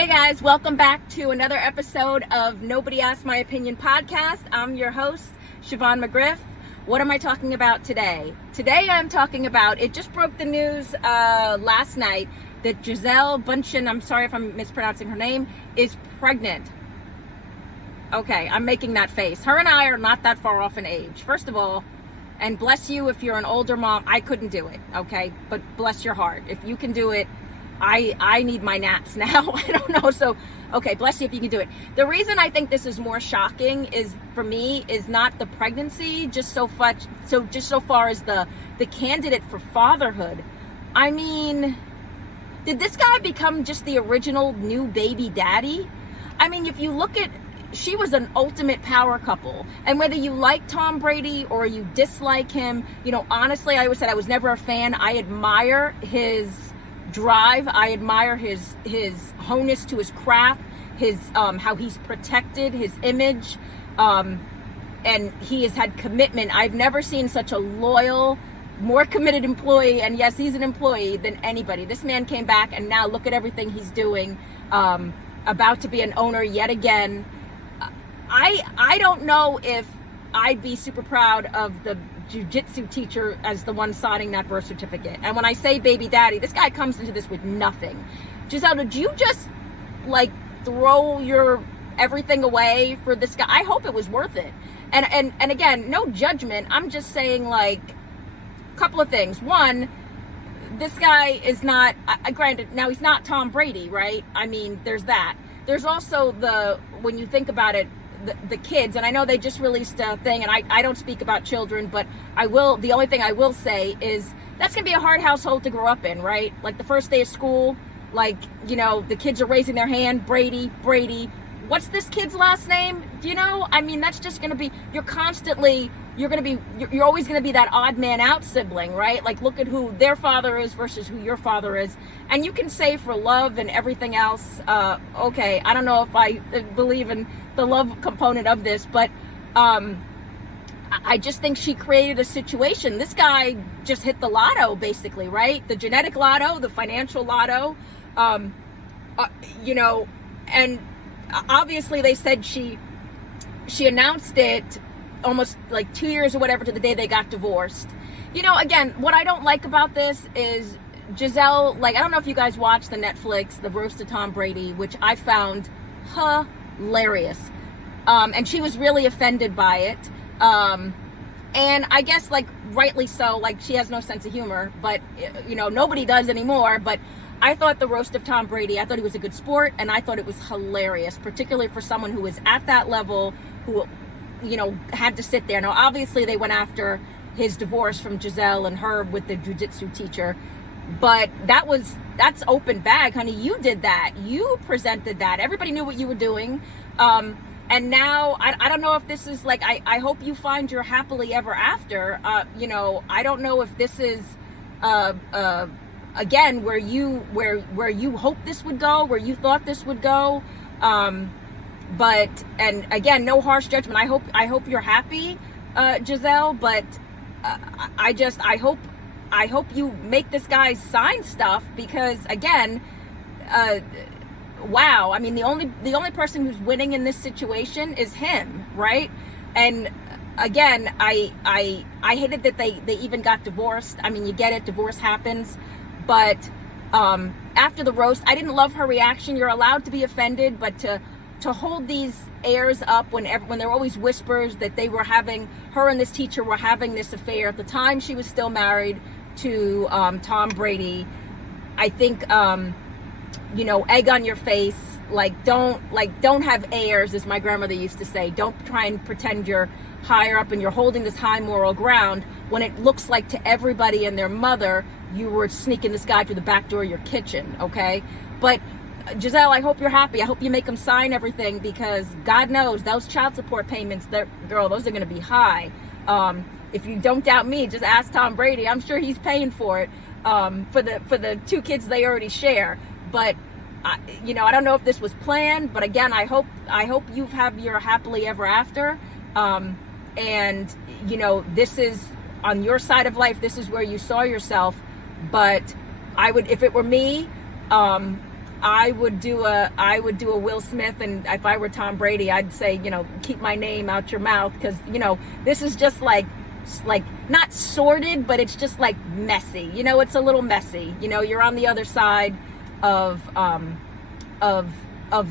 Hey guys, welcome back to another episode of Nobody Asked My Opinion podcast. I'm your host, Siobhan McGriff. What am I talking about today? Today I'm talking about, it just broke the news last night that Gisele Bu, I'm sorry if I'm mispronouncing her name, is pregnant. Okay, I'm making that face. Her and I are not that far off in age. First of all, and bless you if you're an older mom, I couldn't do it, okay? But bless your heart. If you can do it, I need my naps now. I don't know. So, okay, bless you if you can do it. The reason I think this is more shocking is, for me, is not the pregnancy, just so far as the candidate for fatherhood. I mean, did this guy become just the original new baby daddy? I mean, if you look at, she was an ultimate power couple. And whether you like Tom Brady or you dislike him, you know, honestly, I always said I was never a fan. I admire his drive. I admire his honest to his craft, his how he's protected his image, and he has had commitment. I've never seen such a loyal, more committed employee, and yes, he's an employee, than anybody. This man came back, and now look at everything he's doing, about to be an owner yet again. I don't know if I'd be super proud of the jiu-jitsu teacher as the one signing that birth certificate. And when I say baby daddy, this guy comes into this with nothing. Gisele, did you just like throw your everything away for this guy? I hope it was worth it. And again, no judgment. I'm just saying, like, a couple of things. One, this guy is not, granted, now he's not Tom Brady, right? I mean, there's that. There's also when you think about it, the kids, and I know they just released a thing, and I don't speak about children, but the only thing I will say is that's gonna be a hard household to grow up in, right? Like the first day of school, like, you know, the kids are raising their hand, Brady, what's this kid's last name? Do you know? I mean, that's just gonna be, you're always gonna be that odd man out sibling, right? Like, look at who their father is versus who your father is. And you can say for love and everything else, okay, I don't know if I believe in the love component of this, but I just think she created a situation. This guy just hit the lotto, basically, right? The genetic lotto, the financial lotto, you know, and obviously they said she announced it almost like 2 years or whatever to the day they got divorced. You know, again, what I don't like about this is Gisele, like, I don't know if you guys watched the Netflix, The Roast of Tom Brady, which I found hilarious. And she was really offended by it. And I guess, like, rightly so, like, she has no sense of humor, but, you know, nobody does anymore. But I thought the roast of Tom Brady, I thought he was a good sport, and I thought it was hilarious, particularly for someone who was at that level, who, you know, had to sit there. Now, obviously, they went after his divorce from Gisele and her with the jiu-jitsu teacher, but that's open bag, honey. You did that. You presented that. Everybody knew what you were doing. And now, I don't know if this is like, I hope you find your happily ever after. You know, I don't know if this is, again, where you hoped this would go, where you thought this would go. But, and again, no harsh judgment. I hope you're happy, Gisele, but I hope you make this guy sign stuff, because again, wow, I mean, the only person who's winning in this situation is him, right? And again, I hated that they even got divorced. I mean, you get it, divorce happens, but after the roast, I didn't love her reaction. You're allowed to be offended, but to hold these airs up when there were always whispers that her and this teacher were having this affair. At the time, she was still married to Tom Brady. I think, you know, egg on your face. Don't have airs, as my grandmother used to say. Don't try and pretend you're higher up and you're holding this high moral ground when it looks like to everybody and their mother you were sneaking this guy through the back door of your kitchen, okay? But Gisele, I hope you're happy. I hope you make him sign everything, because God knows those child support payments, those are going to be high. If you don't doubt me, just ask Tom Brady. I'm sure he's paying for it, for the two kids they already share. But you know, I don't know if this was planned, but again, I hope you have your happily ever after. And you know, this is on your side of life. This is where you saw yourself. But I would, if it were me, I would do a Will Smith, and if I were Tom Brady, I'd say, keep my name out your mouth, because this is just like not sordid, but it's just like messy. It's a little messy. You're on the other side of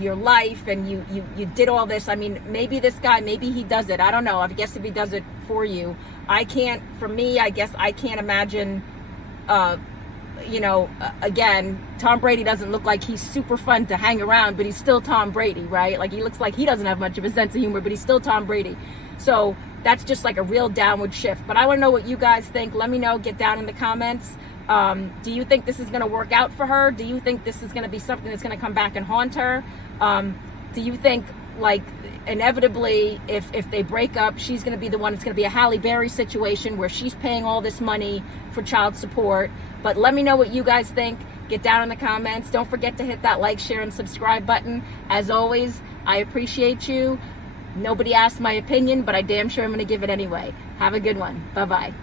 your life, and you did all this. I mean, maybe this guy, maybe he does it. I don't know. I guess if he does it for you, I can't. For me, I guess I can't imagine. Again, Tom Brady doesn't look like he's super fun to hang around, but he's still Tom Brady, right? Like, he looks like he doesn't have much of a sense of humor, but he's still Tom Brady. So that's just like a real downward shift. But I want to know what you guys think. Let me know. Get down in the comments. Do you think this is going to work out for her? Do you think this is going to be something that's going to come back and haunt her? Do you think, like, inevitably, if they break up, she's going to be the one? It's going to be a Halle Berry situation where she's paying all this money for child support. But let me know what you guys think. Get down in the comments. Don't forget to hit that like, share, and subscribe button. As always, I appreciate you. Nobody asked my opinion, but I damn sure I'm going to give it anyway. Have a good one. Bye-bye.